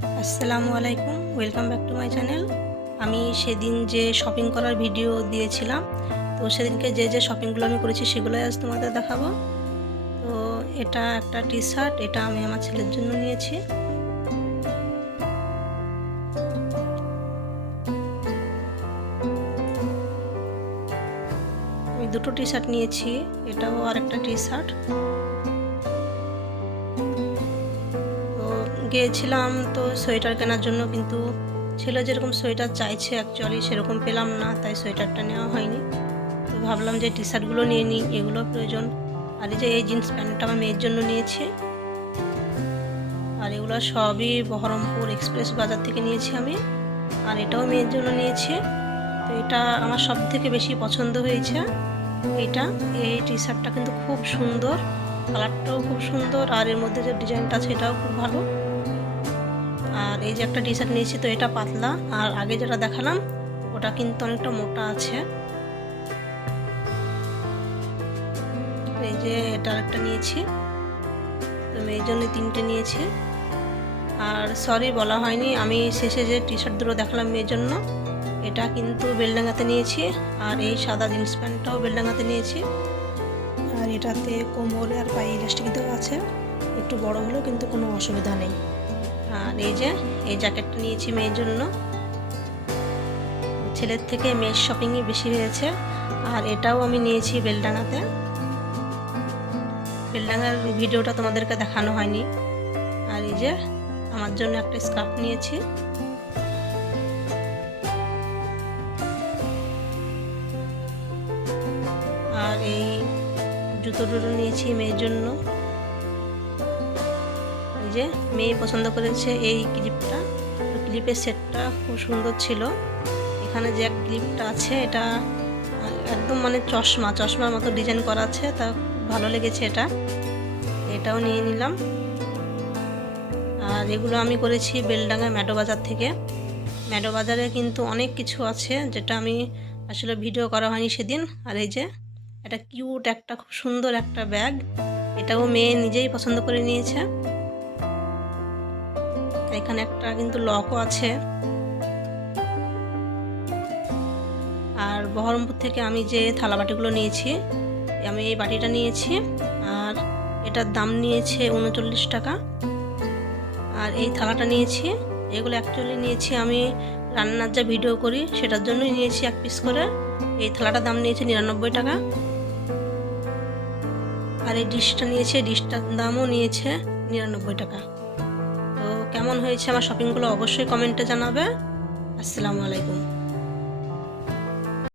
আসসালামু আলাইকুম, welcome back to my channel. আমি সেদিন যে শপিং করার ভিডিও দিয়েছিলাম, তো সেদিনকে যে শপিংগুলো আমি করেছি সেগুলোই আজ তোমাদের দেখাবো। তো এটা একটা টি শার্ট, এটা আমি আমার ছেলের জন্য নিয়েছি। আমি দুটো টি শার্ট নিয়েছি, এটাও আর একটা টি শার্ট। তো গিয়েছিলাম তো সোয়েটার কেনার জন্য, কিন্তু ছেলে যেরকম সোয়েটার চাইছে অ্যাকচুয়ালি সেরকম পেলাম না, তাই সোয়েটারটা নেওয়া হয়নি। তো ভাবলাম যে টি শার্টগুলো নিয়ে নিই, এগুলো প্রয়োজন। আর এই জিন্স প্যান্টটা আমার মেয়ের জন্য নিয়েছি। আর এগুলো সবই বহরমপুর এক্সপ্রেস বাজার থেকে নিয়েছি আমি। আর এটাও মেয়ের জন্য নিয়েছি। তো এটা আমার সব থেকে বেশি পছন্দ হয়েছে। এই টি শার্টটা কিন্তু খুব সুন্দর, কালারটাও খুব সুন্দর, আর এর মধ্যে যে ডিজাইনটা আছে এটাও খুব ভালো। আর এই যে একটা টি শার্ট নিয়েছি, তো এটা পাতলা, আর আগে যেটা দেখালাম ওটা কিন্তু অনেকটা মোটা আছে। এই যে এটা একটা নিয়েছি, তো মেয়ের জন্য তিনটে নিয়েছি। আর সরি বলা হয়নি, আমি শেষে যে টি শার্ট দুটো দেখালাম মেয়ের জন্য, এটা কিন্তু বেলডাঙ্গাতে নিয়েছি। আর এই সাদা জিন্স প্যান্টটাও বেলডাঙ্গাতে নিয়েছি। আর এটাতে কোমরে আর পায়ে ইলাস্টিক দেওয়া আছে, একটু বড় হলেও কিন্তু কোনো অসুবিধা নেই। আর এই জ্যাকেটটা নিয়েছি মেয়ের জন্য। ছেলের থেকে মেয়ের শপিংই বেশি হয়েছে। আর এটাও আমি নিয়েছি বেলডাঙ্গাতে। বেলডাঙ্গার ভিডিওটা তোমাদেরকে দেখানো হয়নি। আর এই যে আমার জন্য একটা স্কার্ফ নিয়েছি। আর এই জুতো নিয়েছি মেয়ের জন্য। এই যে মেয়ে পছন্দ করেছে এই ক্লিপটা, ক্লিপের সেটটা খুব সুন্দর ছিল। এখানে যে ক্লিপটা আছে এটা একদম মানে চশমার মতো ডিজাইন করা আছে, তা ভালো লেগেছে এটাও নিয়ে নিলাম। আর এগুলো আমি করেছি বেলডাঙ্গা ম্যাডো বাজার থেকে। ম্যাডো বাজারে কিন্তু অনেক কিছু আছে যেটা আমি আসলে ভিডিও করা হয়নি সেদিন। আর এই যে এটা কিউট একটা খুব সুন্দর একটা ব্যাগ, এটাও মেয়ে নিজেই পছন্দ করে নিয়েছে। এখানে একটা কিন্তু লকও আছে। আর বহরমপুর থেকে আমি যে থালা বাটিগুলো নিয়েছি, আমি এই বাটিটা নিয়েছি, আর এটার দাম নিয়েছে 39 টাকা। আর এই থালাটা নিয়েছি, এগুলো অ্যাকচুয়ালি নিয়েছি আমি রান্নার যা ভিডিও করি সেটার জন্যই নিয়েছি এক পিস করে। এই থালাটার দাম নিয়েছে 99 টাকা। আর এই ডিশটা নিয়েছে, ডিশটার দামও নিয়েছে 99 টাকা। তো কেমন হয়েছে আমার শপিংগুলো অবশ্যই কমেন্টে জানাবে। আসসালামু আলাইকুম।